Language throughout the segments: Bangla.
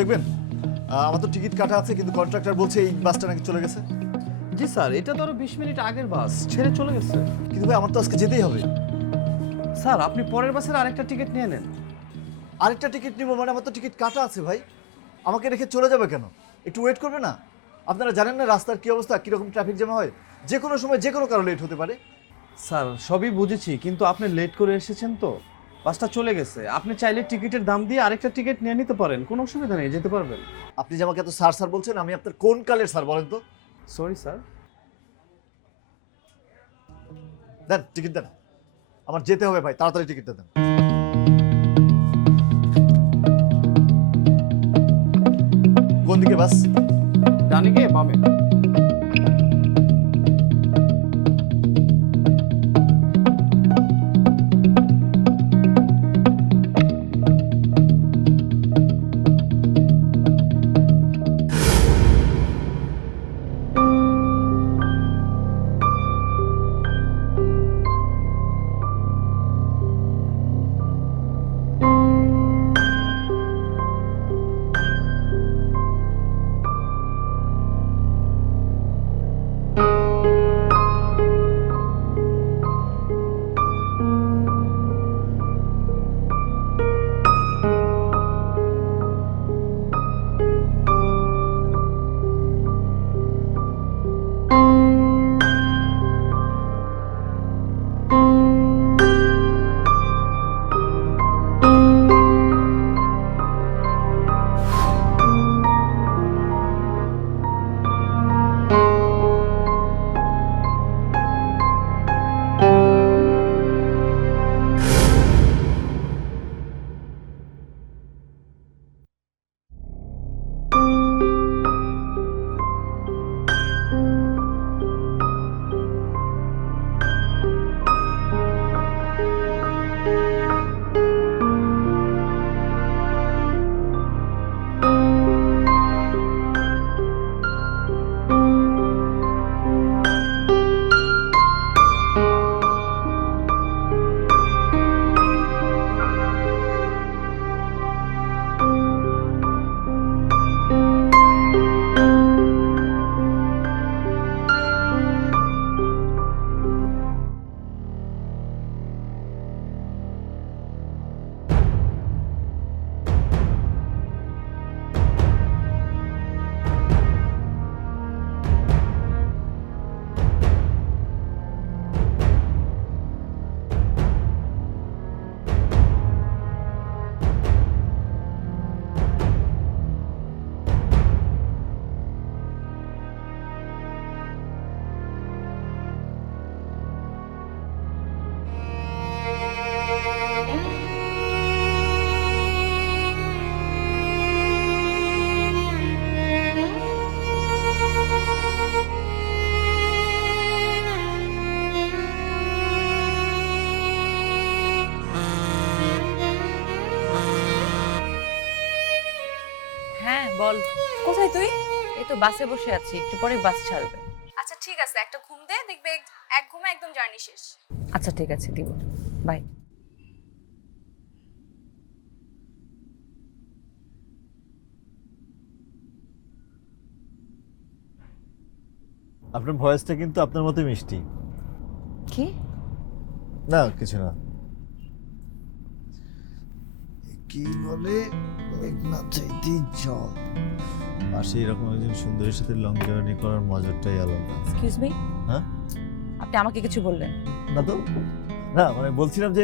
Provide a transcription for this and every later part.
দেখবেন? আমার তো টিকিট কাটা আছে, কিন্তু কন্ট্রাক্টর বলছে এই বাসটা নাকি চলে গেছে। জি স্যার, এটা তো আরো 20 মিনিট আগের বাস, ছেড়ে চলে গেছে। কিন্তু ভাই আমার তো আজকে যেতেই হবে। স্যার আপনি পরের বাসের আরেকটা টিকিট নিয়ে নেন। আরেকটা টিকিট নিবো মানে? আমার তো টিকিট কাটা আছে ভাই। আমাকে রেখে চলে যাবে কেন? একটু ওয়েট করবে না? আপনারা জানেন না রাস্তার কি অবস্থা, কিরকম ট্রাফিক জ্যাম হয়? যে কোনো সময় যে কোনো কারো লেট হতে পারে। স্যার সবই বুঝেছি, কিন্তু আপনি লেট করে এসেছেন তো, বাসটা চলে গেছে। আপনি চাইলে টিকিটের দাম দিয়ে আরেকটা টিকিট নিয়ে নিতে পারেন, কোনো অসুবিধা নেই, যেতে পারবেন। আপনি যে আমাকে এত স্যার স্যার বলছেন, আমি আপনার কোন কালের স্যার বলেন তো? Sorry sir. দেন টিকিট দেন, আমার যেতে হবে ভাই, তাড়াতাড়ি টিকিটটা দেন। কোন দিকে বাস? ডানে গিয়ে বামে। হ্যাঁ বল। কোথায় তুই? এই তো বাসে বসে আছি, একটু পরে বাস ছাড়বে। আচ্ছা ঠিক আছে, একটা ঘুম দে, দেখবে এক ঘুমে একদম জার্নি শেষ। আচ্ছা ঠিক আছে, দিব। বাই। আপনার ভয়েসটা কিন্তু আপনার মতোই মিষ্টি। কি? না কিছু না। কি বলে, মেঘনা চাইতেই জল। পাশে এরকম একজন সুন্দরীর সাথে লং জার্নি করার মজাটাই আলাদা। এক্সকিউজ মি, হ্যাঁ? আপনি আমাকে কিছু বললেন? না তো, না মানে বলছিলাম যে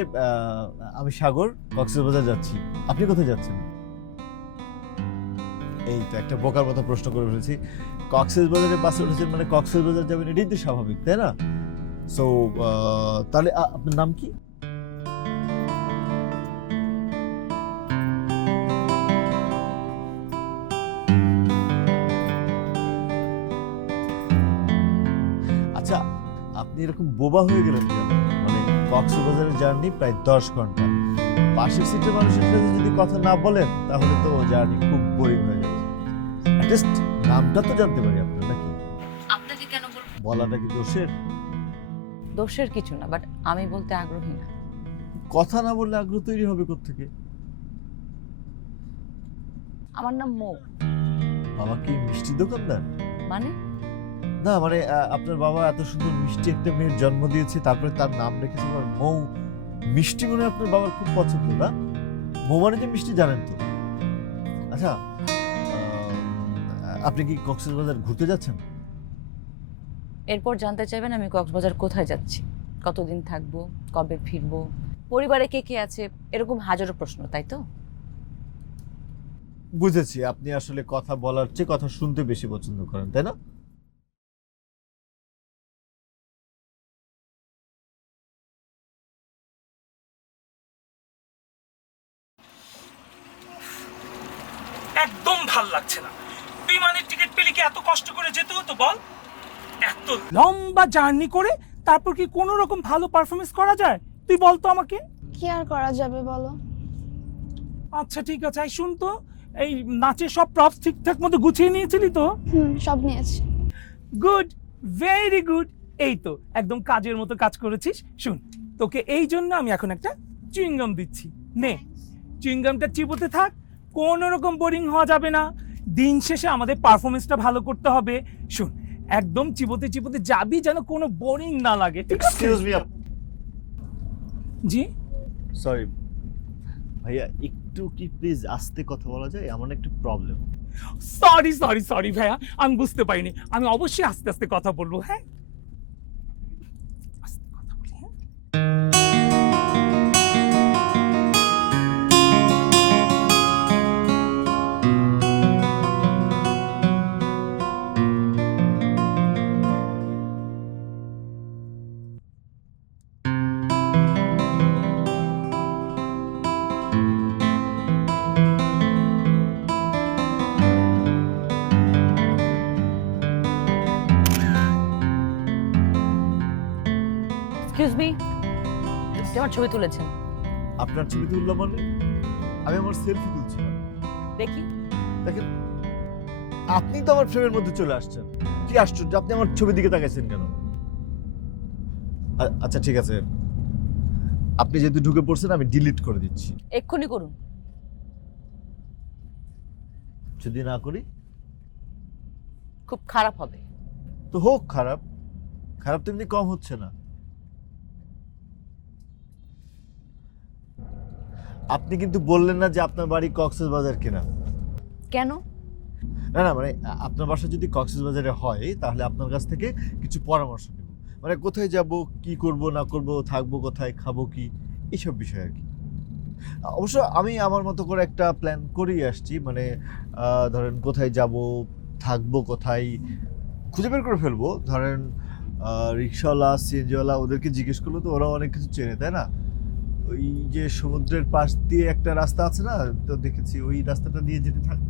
আমি সাগর কক্সবাজার যাচ্ছি। আপনি কোথায় যাচ্ছেন? এই তো একটা বোকার মতো প্রশ্ন করে ফেলেছি। কক্সবাজারে বাসে উঠেছেন মানে কক্সবাজার যাবেন, এটাই তো স্বাভাবিক, তাই না? সো তাহলে আপনার নাম কি? আচ্ছা, আপনি এরকম বোবা হয়ে গেলেন কেন? মানে কক্সবাজারের জার্নি প্রায় 10 ঘন্টা। পাশের সিটের মানুষের সাথে যদি কথা না বলেন তাহলে তো জার্নি খুব বোরিং হয়ে যাবে। অ্যাটলিস্ট নামটা তো জানতে পারি আপনার, নাকি? আপনাকে কেন বলবো? বলাটা কি দোষের? দোষের কিছু না, বাট আমি বলতে আগ্রহী না। কথা না বললে আগ্রহ তৈরি হবে কোত্থেকে? আমার নাম মৌ। বাবা কি মিষ্টি দোকানদার? মানে না মানে আপনার বাবা এত সুন্দর মিষ্টি একটা মেয়ের জন্ম দিয়েছে, তারপরে তার নাম রেখেছে আবার মৌ। মিষ্টি মনে হয় আপনার বাবার খুব পছন্দ, না? মৌ মানে যে মিষ্টি, জানেন তো? আচ্ছা, আপনি কি কক্সবাজার ঘুরতে যাচ্ছেন? এরপর জানতে চাইবেন আমি কক্সবাজার কোথায় যাচ্ছি, কতদিন থাকবো, কবে ফিরবো, পরিবারে কে কে আছে, এরকম হাজারো প্রশ্ন, তাই তো? বুঝেছি, আপনি আসলে কথা বলার চেয়ে কথা শুনতে বেশি পছন্দ করেন, তাই না? একদম ভাল লাগছে না। বিমানের টিকিট পেলে কি এত কষ্ট করে যেতে হতো বল? এত লম্বা জার্নি করে তারপর কি কোনো রকম ভালো পারফরমেন্স করা যায়? তুই বল তো আমাকে। কি আর করা যাবে বলো? আচ্ছা ঠিক আছে, এই শুন তো, এই নাচের সব প্রপস ঠিকঠাক মতো গুছিয়ে নিয়েছিলি তো? সব নিয়েছি। Good, very good. এই তো একদম কাজের মতো কাজ করেছিস। শুন, তোকে এই জন্য আমি এখন একটা চুইংগাম দিচ্ছি, নে। চুইংগামটা চিবোতে থাক, কোনো রকম বোরিং হওয়া যাবে না। দিন শেষে আমাদের পারফরমেন্সটা ভালো করতে হবে। শুন, একদম চিবোতে চিবোতে যাবি, যেন কোনো বোরিং না লাগে, ঠিক আছে? Excuse me. জি সরি ভাইয়া, একটু কি প্লিজ আস্তে কথা বলা যায়? আমার একটা প্রবলেম। সরি সরি সরি ভাইয়া, আমি বুঝতে পারিনি। আমি অবশ্যই আস্তে আস্তে কথা বলবো, হ্যাঁ? আস্তে কথা বলি, হ্যাঁ? এক্সকিউজ মি, আমার ছবি তুলেছেন? আপনার ছবি তুললাম মানে? আমি আমার সেলফি তুলছিলাম। দেখি। দেখেন, আপনি তো আমার ফ্রেমের মধ্যে চলে আসছেন। কি আশ্চর্য, আপনি আমার ছবির দিকে তাকাইছেন কেন? আচ্ছা ঠিক আছে, আপনি যেহেতু ঢুকে পড়ছেন আমি ডিলিট করে দিচ্ছি। এক্ষুনি করুন। যদি না করি খুব খারাপ হবে। তো হোক খারাপ, খারাপ তো এমনি কম হচ্ছে না। আপনি কিন্তু বললেন না যে আপনার বাড়ি কক্সবাজার কিনা। কেন? না না মানে আপনার বাসা যদি কক্সবাজারে হয় তাহলে আপনার কাছ থেকে কিছু পরামর্শ নেব, মানে কোথায় যাব, কি করব না করব, থাকবো কোথায়, খাবো কি, এইসব বিষয় আর কি। অবশ্য আমি আমার মতো করে একটা প্ল্যান করেই আসছি, মানে ধরেন কোথায় যাব, থাকবো কোথায়, খুঁজে বের করে ফেলবো। ধরেন রিক্সাওয়ালা, সিএনজিওয়ালা, ওদেরকে জিজ্ঞেস করলে তো ওরা অনেক কিছু চেনে, তাই না? ওই যে সমুদ্রের পাশ দিয়ে একটা রাস্তা আছে না, তো দেখেছি ওই রাস্তাটা দিয়ে যেতে থাক।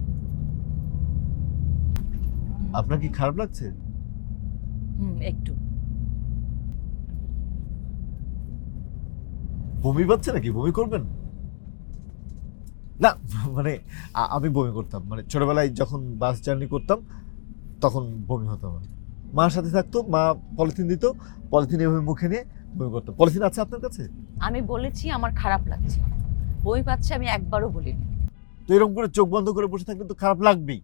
আপনার কি খারাপ লাগছে? একটু। বমি পাচ্ছে নাকি? বমি করবেন? না মানে আমি বমি করতাম, মানে ছোটবেলায় যখন বাস জার্নি করতাম তখন বমি হতো আমার। মার সাথে থাকতো, মা পলিথিন দিত, পলিথিন এভাবে মুখে নিয়ে বমি করতাম। পলিথিন আছে আপনার কাছে? আমি বলেছি আমার খারাপ লাগছে, বই পাচ্ছে আমি একবারও বলিনি। তো এরকম করে চোখ বন্ধ করে বসে থাকলে তো খারাপ লাগবেই।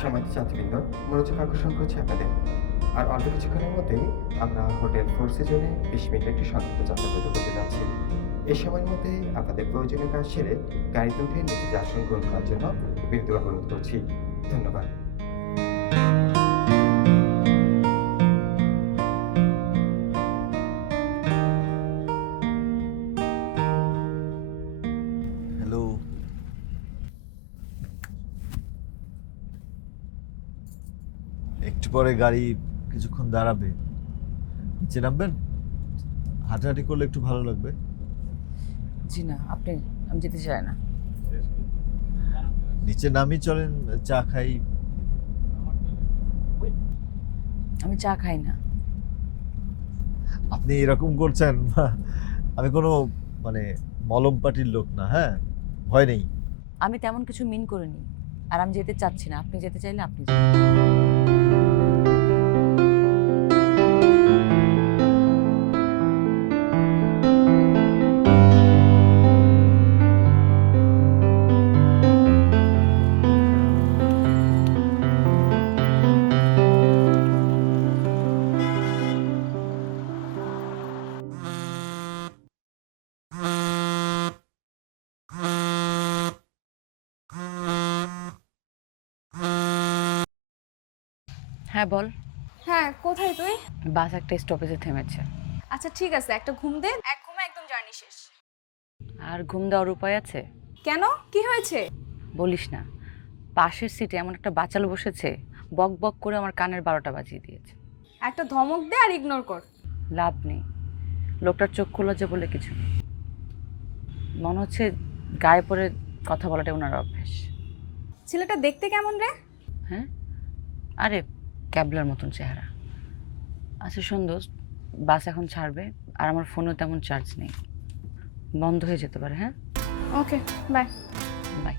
সম্মানিত যাত্রীবৃন্দ, মনোযোগ আকর্ষণ করছি আপনাদের। আর অল্প কিছুক্ষণের মধ্যেই আমরা হোটেল ফোর সিজনে 20 মিনিট একটি সংক্ষিপ্ত যাত্রা বিরতি করতে যাচ্ছি। এই সময়ের মধ্যে আপনাদের প্রয়োজনীয় কাজ সেরে গাড়িতে উঠে নিজেদের আসন গ্রহণ করার জন্য বিরতি অনুরোধ করছি। ধন্যবাদ। হ্যালো, একটু পরে গাড়ি কিছুক্ষণ দাঁড়াবে, নিচে নামবেন? হাঁটাহাঁটি করলে একটু ভালো লাগবে। জি না, আমি যেতে চাই না। নিচে নামি, চলেন চা খাই। আমি চা খাই না। আপনি এরকম করছেন, আমি কোনো মানে মলম পাটির লোক না, হ্যাঁ, ভয় নেই। আমি তেমন কিছু মিন করিনি। আর আমি যেতে চাচ্ছি না, আপনি যেতে চাইলে আপনি যান। হ্যাঁ বল। হ্যাঁ, কোথায় তুই? বাস একটা স্টপেজে থেমেছে। আচ্ছা ঠিক আছে, একটা ঘুম দে, এক ঘুমে একদম জার্নি শেষ। আর ঘুম দেওয়ার উপায় আছে? কেন, কি হয়েছে? বলিস না, পাশের সিটে এমন একটা বাচাল বসেছে, বক বক করে আমার কানের 12টা বাজিয়ে দিয়েছে। একটা ধমক দে আর ইগনোর কর। লাভ নেই, লোকটার চোখ খোলা যে বলে কিছু নেই। মনে হচ্ছে গায়ে পড়ে কথা বলাটা ওনার অভ্যাস। ছেলেটা দেখতে কেমন রে? হ্যাঁ, আরে ক্যাবলার মতন চেহারা। আচ্ছা শোন দোস্ত, বাস এখন ছাড়বে আর আমার ফোনেও তেমন চার্জ নেই, বন্ধ হয়ে যেতে পারে। হ্যাঁ, ওকে, বাই। বাই।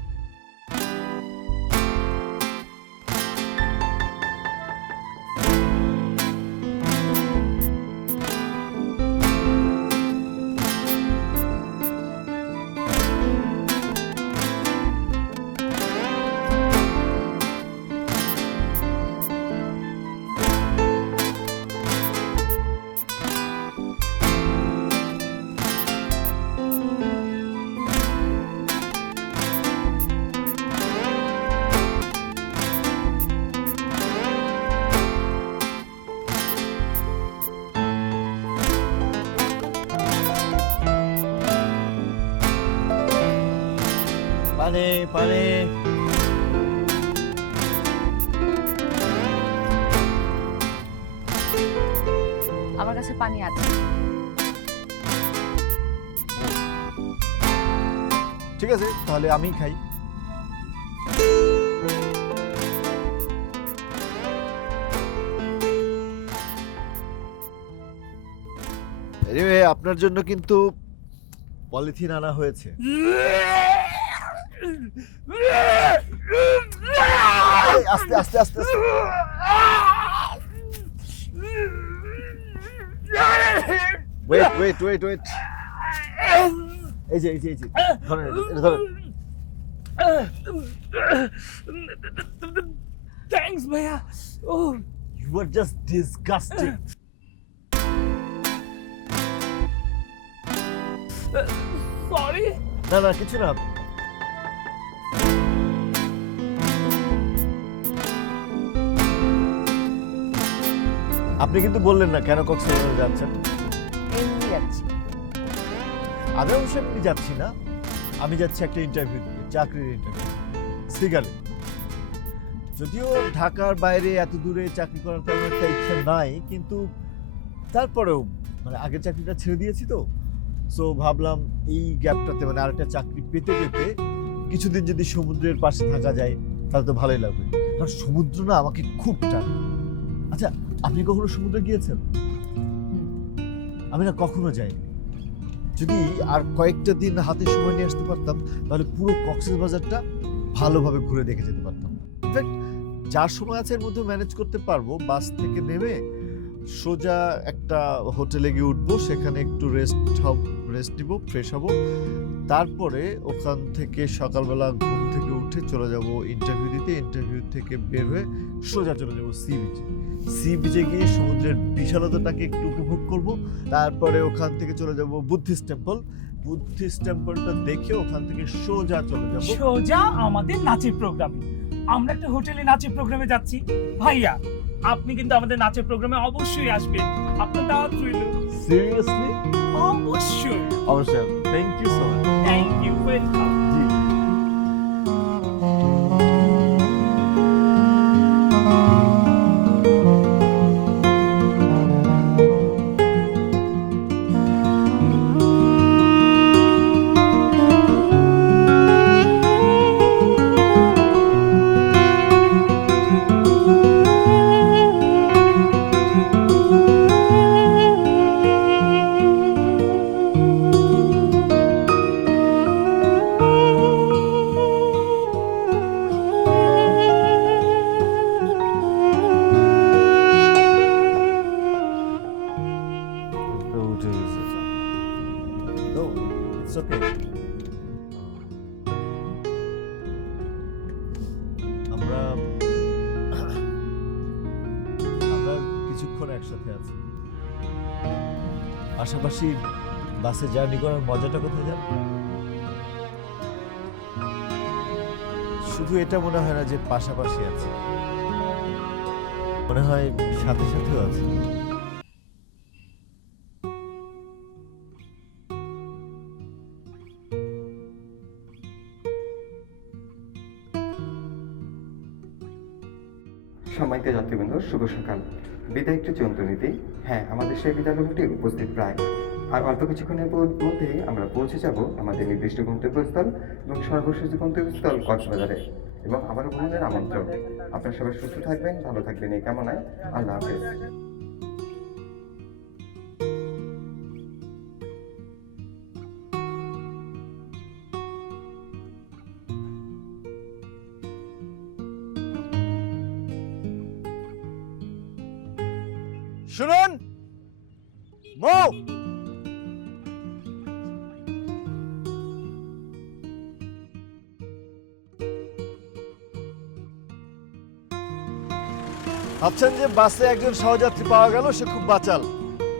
পানি পানি। আমার কাছে পানি আছে। ঠিক আছে, তাহলে আমি খাই। Anyway, আপনার জন্য কিন্তু পলিথিন আনা হয়েছে। আস্তে আস্তে আস্তে আস্তে। Wait wait wait wait. এই যে ধরেন, এটা ধরেন। থ্যাঙ্কস ভাইয়া। ও You were just disgusting. Sorry. না না, কিছু না। আপনি কিন্তু বললেন না কেন কক্সবাজার যাচ্ছেন। এমনি যাচ্ছি। আমি অবশ্য এমনি যাচ্ছি না, আমি যাচ্ছি একটা ইন্টারভিউ দিতে, চাকরির ইন্টারভিউ সিগারে। যদিও ঢাকার বাইরে এত দূরে চাকরি করার তেমন একটা ইচ্ছা নাই, কিন্তু তারপরেও মানে আগের চাকরিটা ছেড়ে দিয়েছি তো, সো ভাবলাম এই গ্যাপটাতে মানে আরেকটা চাকরি পেতে পেতে কিছুদিন যদি সমুদ্রের পাশে থাকা যায় তাহলে তো ভালোই লাগবে, কারণ সমুদ্র না আমাকে খুব টানে। আচ্ছা, আপনি কখনো সমুদ্রে গিয়েছেন? আমি না কখনো যাইনি। যদি আর কয়েকটা দিন হাতে সময় নিয়ে আসতে পারতাম তাহলে পুরো কক্সবাজারটা ভালোভাবে ঘুরে দেখে যেতে পারতাম। ইনফ্যাক্ট যার সময় আছে এর মধ্যে ম্যানেজ করতে পারবো। বাস থেকে নেমে সোজা একটা হোটেলে গিয়ে উঠবো, সেখানে একটু রেস্ট নিব, ফ্রেশ হব, তারপরে ওখান থেকে সকালবেলা ঘুম থেকে উঠে চলে যাব ইন্টারভিউ দিতে। ইন্টারভিউ থেকে বের হয়ে সোজা চলে যাব সি বিচে গিয়ে সমুদ্রের বিশালতাটাকে একটু উপভোগ করব। তারপরে ওখান থেকে চলে যাব বুদ্ধিস্ট টেম্পলটা দেখে ওখান থেকে সোজা চলে যাব সোজা আমাদের নাচের প্রোগ্রামে। আমরা একটা হোটেলে নাচের প্রোগ্রামে যাচ্ছি। ভাইয়া, আপনি কিন্তু আমাদের নাচের প্রোগ্রামে অবশ্যই আসবেন, আপনার দাওয়াত রইল। সিরিয়াসলি? অবশ্যই। অবশ্যই। Thank you so much. Thank you, welcome. জি। ওকে। আমরা আমরা কিছুক্ষণ একসাথে আছি। পাশাপাশি বাসে জার্নি করার মজাটা কোথায় জান? শুধু এটা মনে হয় না যে পাশাপাশি আছে, মনে হয় সাথে সাথেও আছে। সম্মানিত যাত্রীবৃন্দ, শুভ সকাল। বিদায় একটি যন্ত্রনীতি। হ্যাঁ, আমাদের সেই বিদ্যালয়টি উপস্থিত প্রায়। আর অল্প কিছুক্ষণের মধ্যে আমরা পৌঁছে যাব আমাদের নির্দিষ্ট গন্তব্যস্থল এবং সর্বশেষ গন্তব্যস্থল কক্সবাজারে। এবং আবারও ভ্রমণের আমন্ত্রণ। আপনারা সবাই সুস্থ থাকবেন, ভালো থাকবেন এই কামনায়। আল্লাহ হাফেজ। শুনুন, মৌ, ভাবছেন যে বাসে একজন সহযাত্রী পাওয়া গেল, সে খুব বাচাল,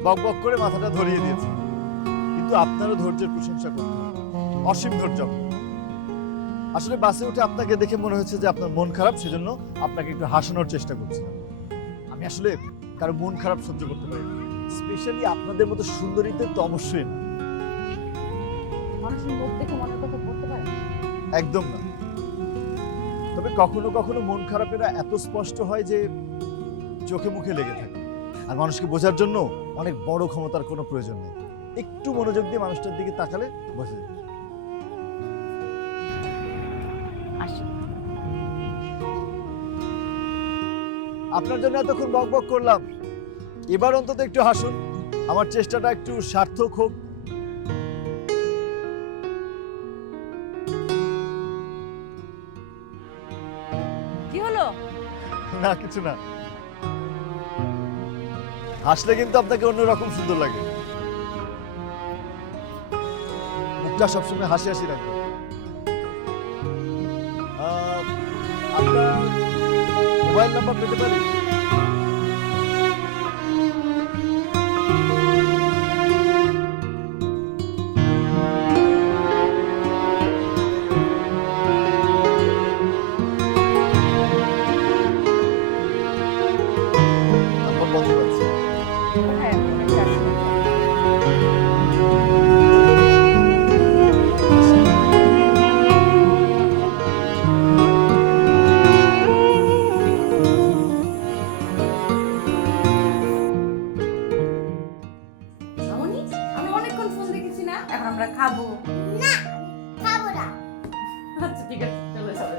বক বক করে মাথাটা ধরিয়ে দিয়েছে। কিন্তু আপনারও ধৈর্যের প্রশংসা করতে হবে, অসীম ধৈর্য। আসলে বাসে উঠে আপনাকে দেখে মনে হচ্ছে যে আপনার মন খারাপ, সেজন্য আপনাকে একটু হাসানোর চেষ্টা করছিলাম। আমি আসলে কারো মন খারাপ সহ্য করতে পারি, স্পেশালি আপনাদের মতো সুন্দরীদের তো অবশ্যই না। মানুষের মুখ দেখে মনের কথা পড়তে পারে? একদম না। তবে কখনো কখনো মন খারাপেরা এত স্পষ্ট হয় যে চোখে মুখে লেগে থাকে। আর মানুষকে বোঝার জন্য অনেক বড় ক্ষমতার কোনো প্রয়োজন নেই, একটু মনোযোগ দিয়ে মানুষটার দিকে তাকালে বোঝা যায়। আসি। আপনার জন্য এতক্ষণ বক বক করলাম, এবার অন্তত একটু হাসুন, আমার চেষ্টাটা একটু সার্থক হোক। কি হলো? না, কিছু না। হাসলে কিন্তু আপনাকে অন্যরকম সুন্দর লাগে। মুখটা সবসময় হাসি হাসি রাখবেন। আপনার মোবাইল নাম্বার পেতে পারি? নাম্বার বন্ধ আছে। হ্যাঁ, মনে চাচ্ছি। মামনি, আমি অনেকক্ষণ ফোন দেখেছি না, এখন আমরা খাবো। খাবো না। আচ্ছা ঠিক আছে, চলে যাবে।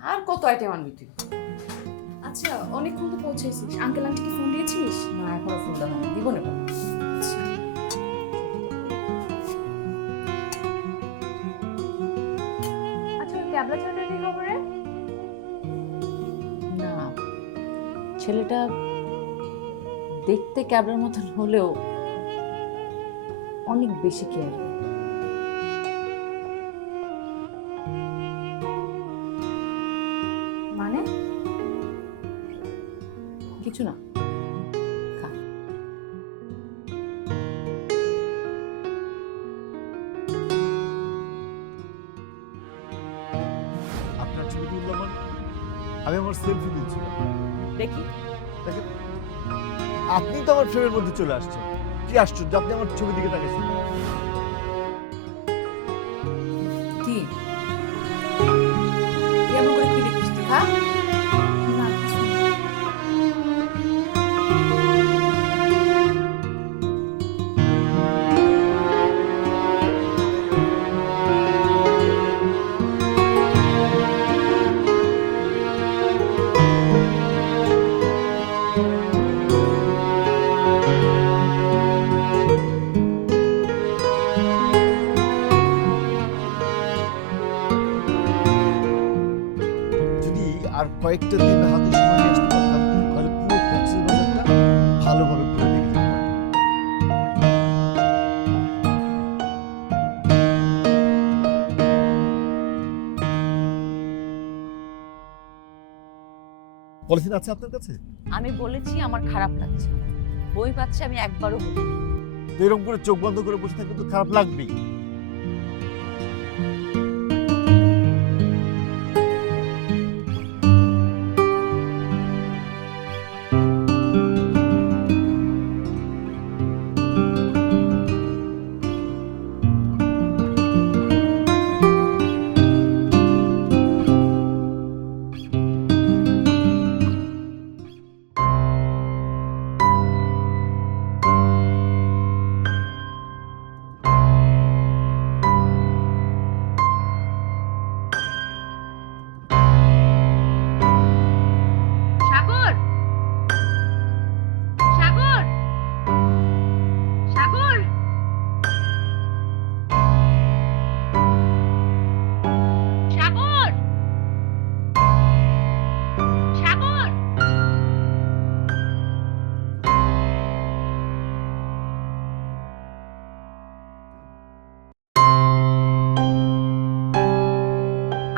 আর কত আইটেম আনবি তুই? আচ্ছা, অনেকক্ষণ তো পৌঁছেছিস। আঙ্কেল আন্টিকে ফোন দিয়েছিস? না, এখনো ফোন দেওয়া হয়নি, দিব না। আচ্ছা, ক্যাবলা ছেলেটার কি খবর রে? না, ছেলেটা দেখতে ক্যাবলার মতন হলেও অনেক বেশি কেয়ার। মানে কিছু না, খা। আপনার ছবি তুললাম মানে? আমি আমার সেলফি তুলছিলাম। দেখি। দেখেন, আপনি তো আমার ফ্রেমের মধ্যে চলে আসছেন। কি আশ্চর্য, আপনি আমার ছবির দিকে তাকাইছেন। কি এমন করে কি দেখিস তুই? খা। না, কিছু না। যদি আর কয়েকটা দিন হাতে সময় নিয়ে আসতে পলিথিন আছে আপনার কাছে? আমি বলেছি আমার খারাপ লাগছে, বই পাচ্ছে আমি একবারও বলি। তো এরকম করে চোখ বন্ধ করে বসে থাকলে তো খারাপ লাগবেই। সাগর, সাগর, সাগর, সাগর, সাগর।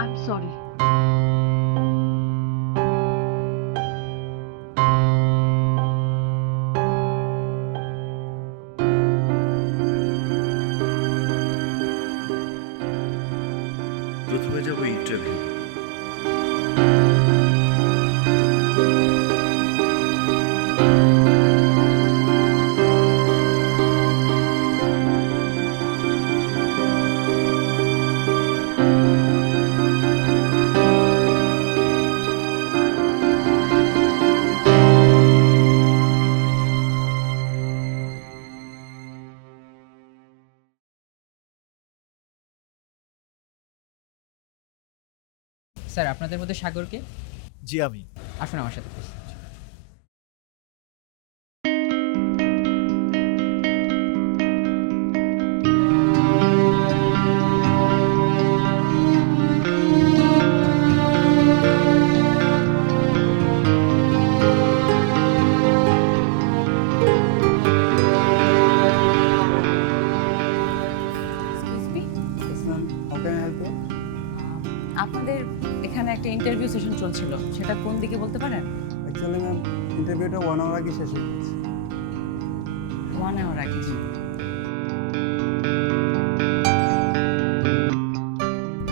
I'm sorry. প্রথমে যাবো ইন্টারভিউ। স্যার আপনাদের মধ্যে সাগরকে? জি আমি। আসুন আমার সাথে প্লিজ। Excuse me? আপনাদের এখানে একটা ইন্টারভিউ সেশন চলছিল, সেটা কোন দিকে বলতে পারেন? অ্যাকচুয়ালি ম্যাম ইন্টারভিউটা 1 আওয়ার আগে শেষ হয়ে গেছে। 1 hour আগে।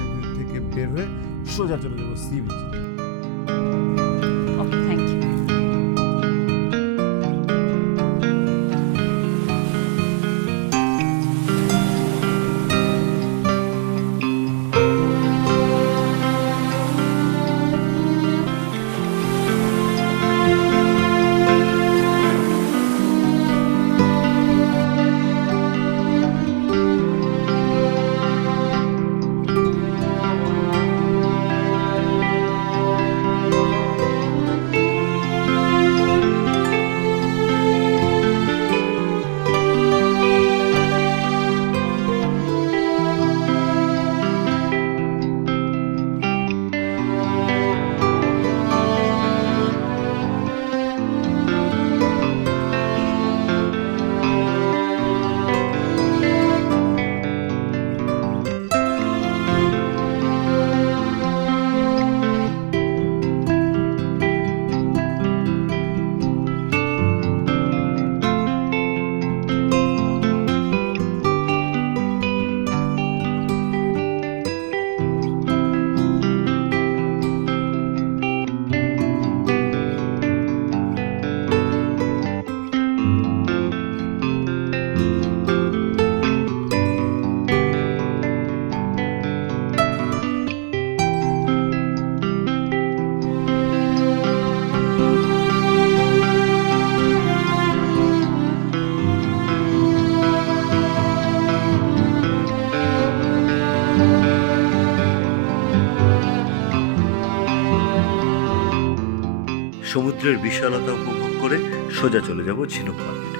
ইন্টারভিউ থেকে বের হয়ে সোজা চলে যাবো sea beach. Okay, thank you. সমুদ্রের বিশালতা উপভোগ করে সোজা চলে যাব ঝিনুক মার্কেটে।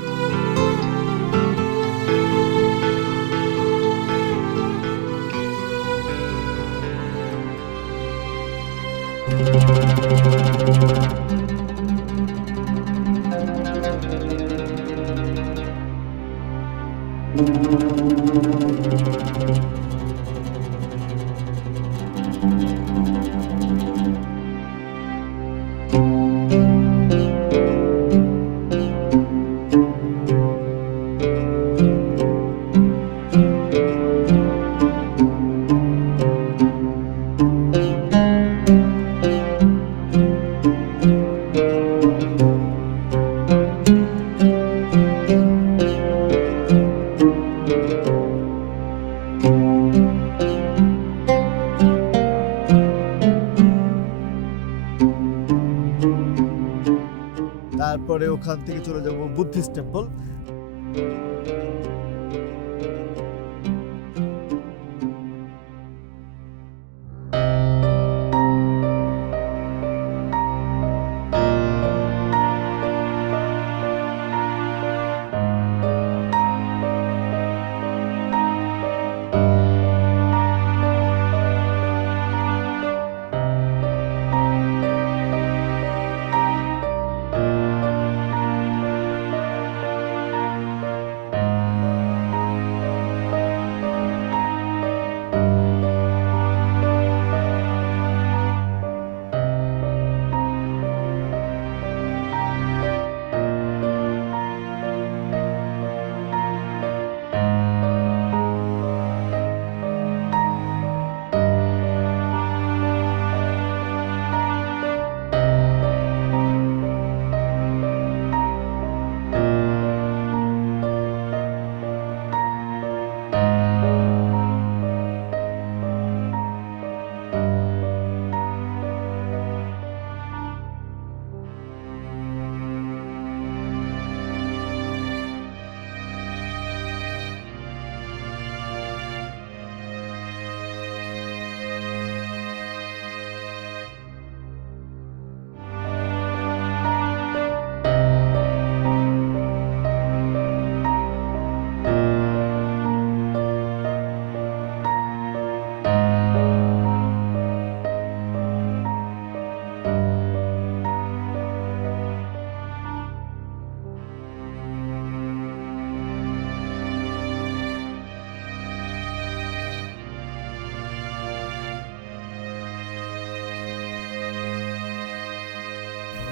এরপরে ওখান থেকে চলে যাব বুদ্ধিস্ট টেম্পল।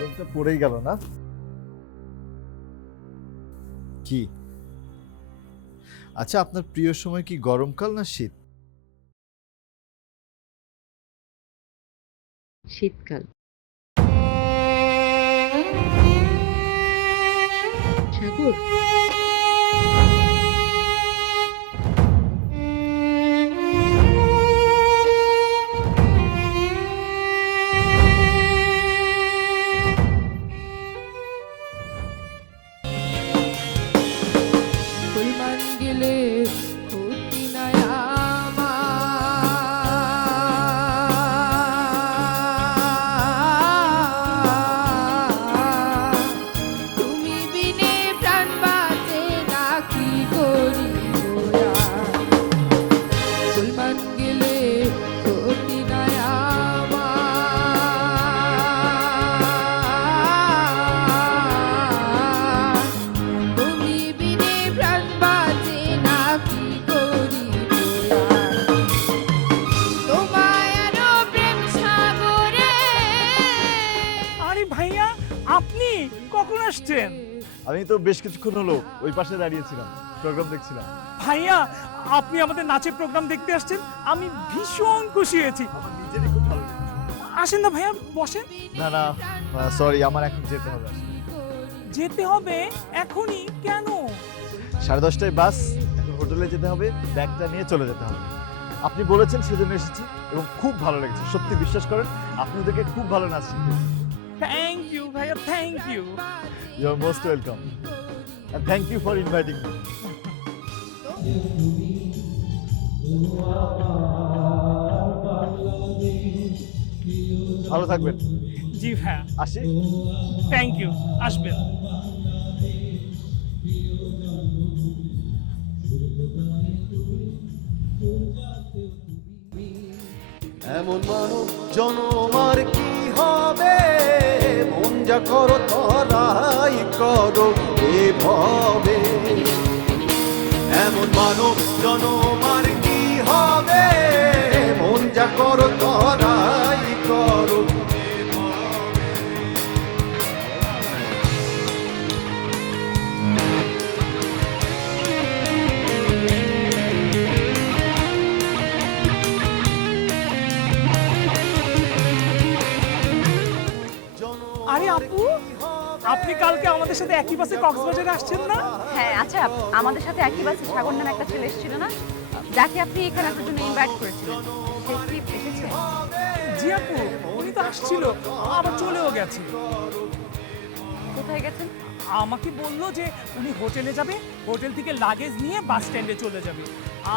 গরমটা পড়েই গেল না? কি আচ্ছা, আপনার প্রিয় সময় কি গরমকাল না শীত? শীতকাল। সাগর, আপনি কখন আসছেন? আমি তো বেশ কিছুক্ষণ হলো ওই পাশে দাঁড়িয়েছিলাম, প্রোগ্রাম দেখছিলাম। ভাইয়া, আপনি আমাদের নাচের প্রোগ্রাম দেখতে আসছেন, আমি ভীষণ খুশি হয়েছি। আমার নিজেরই খুব ভালো লেগেছে। আসেন না ভাইয়া, বসেন। না না, সরি, আমার এখন যেতে হবে। যেতে হবে? এখনই কেন? 10:30টায় বাস, এখন হোটেলে যেতে হবে, ব্যাগটা নিয়ে চলে যেতে হবে। আপনি বলেছেন সেজন্য এসেছি এবং খুব ভালো লেগেছে। সত্যি বিশ্বাস করেন, আপনি ওদেরকে খুব ভালো নাচ শিখিয়েছেন। থ্যাংক ইউ ভাইয়া, thank you. You are most welcome and thank you for inviting me. ভালো থাকবেন। জি ভাইয়া, আসি। থ্যাংক ইউ, আসবেন। এমন মানব জনমার কি হবে, মন যা করো তরাই করো এভাবে। এমন মানব জনমার কি হবে, মন যা করো তরাই করো। আরে আপু, আপনি কালকে আমাদের সাথে একই বাসে কক্সবাজারে আসছেন না? হ্যাঁ, আচ্ছা, আমাদের সাথে একই বাসে সাগর নামে একটা ছেলে এসেছিল না, যাকে আপনি এখানে আসার জন্য ইনভাইট করেছিলেন, সে কি এসেছে? জি আপু, উনি তো আসছিল, আবার চলেও গেছে। কোথায় গেছেন? আমাকে বললো যে উনি হোটেলে যাবে, হোটেল থেকে লাগেজ নিয়ে বাস স্ট্যান্ডে চলে যাবে,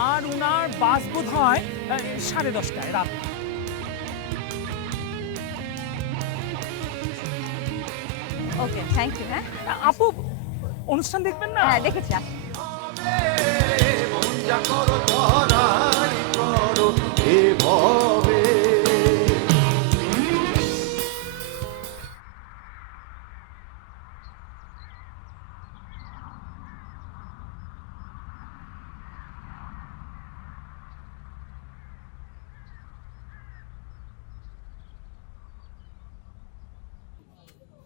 আর উনার বাস বোধ হয় 10:30টায় রাত। ওকে, থ্যাংক ইউ। হ্যাঁ আপু, অনুষ্ঠান দেখবেন না? হ্যাঁ দেখেছি। আসুন। মন যা করো ধরাই করো এভাবে।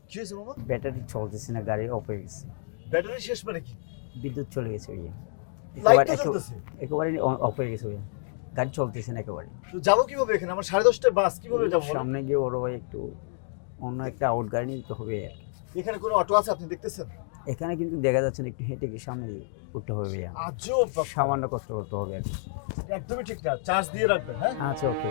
কি হয়েছে মামা? ব্যাটারি চলতেছে না, গাড়ি অফ হয়ে গেছে। ব্যাটারি শেষ মানে কি? বিদ্যুৎ চলে গেছে ওই লাইট তো জ্বলতেছে। একেবারে অফ হয়ে গেছে ওই গাড়ি চলতেছে না একেবারে। তো যাবো কিভাবে এখানে? আমার 10:30টায় বাস, কিভাবে যাবো? সামনে গিয়ে বড় ভাই একটু অন্য একটা আউট গাড়ি নিতে হবে। এখানে কোনো অটো আছে আপনি দেখতেছেন? এখানে কিন্তু দেখা যাচ্ছে না, একটু হেঁটে গিয়ে সামনে উঠতে হবে ভাইয়া। আজব ব্যাপার। সামান্য কষ্ট করতে হবে আর কি। একদমই ঠিক না, চার্জ দিয়ে রাখবেন। হ্যাঁ আচ্ছা, ওকে।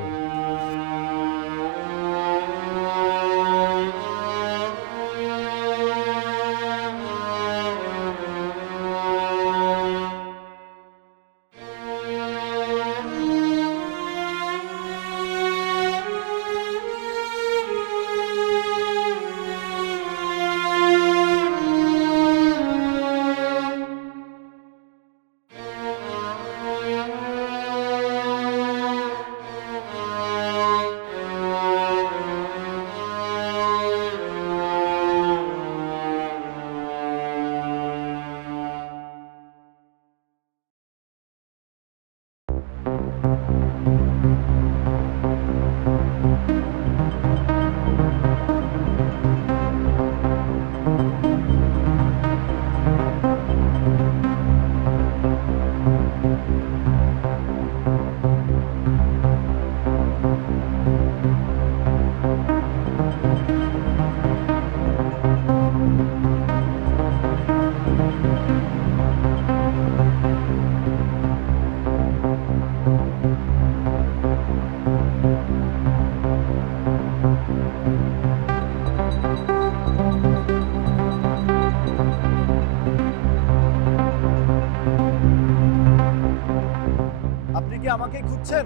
আপনি কি আমাকেই খুঁজছেন?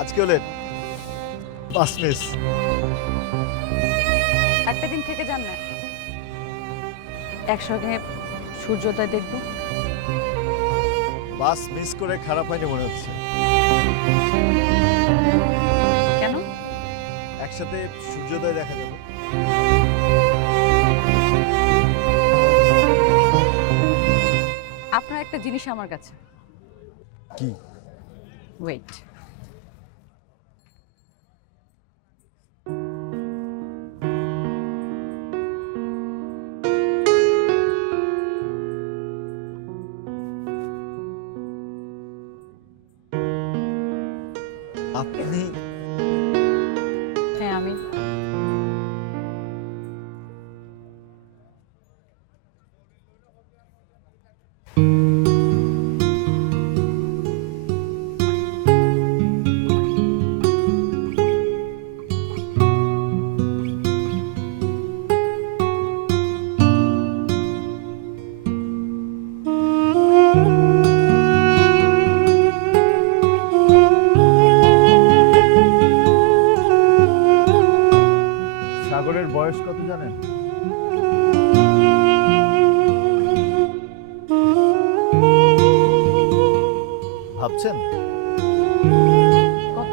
আজকে হলেন বাস মিস। একটা দিন থেকে যান না, একসঙ্গে সূর্যোদয় দেখবো। বাস মিস করে খারাপ হয়নি মনে হচ্ছে। কেন? একসাথে সূর্যোদয় দেখা যাবে। আপনার একটা জিনিস আমার কাছে। কি? ওয়েট। আপনি? হ্যাঁ আমি। সাগরের বয়স কত জানেন? ভাবছেন? কত?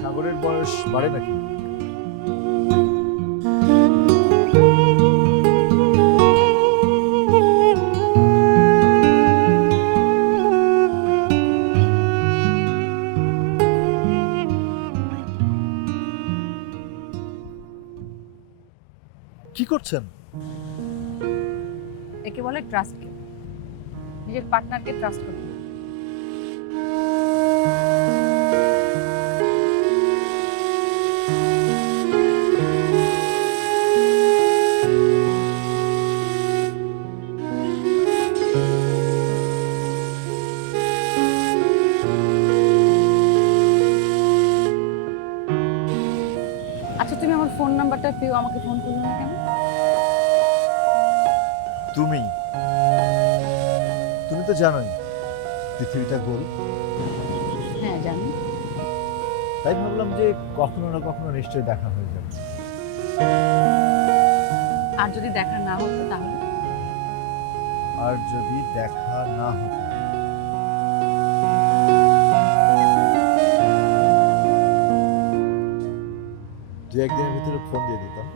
সাগরের বয়স বাড়ে নাকি? কি করছেন? একে বলে ট্রাস্ট। নিজের পার্টনারকে ট্রাস্ট করতে। পেয়েও আমাকে ফোন করলো না কেন? তুমি তুমি তো জানোই পৃথিবীটা গোল, হ্যাঁ জানি। তাই ভাবলাম যে কখনো না কখনো নিশ্চয়ই দেখা হয়ে যাবে। আর যদি দেখা না হতো তাহলে? আর যদি দেখা না হতো দু একদিনের ভিতরে ফোন দিয়ে দিতাম।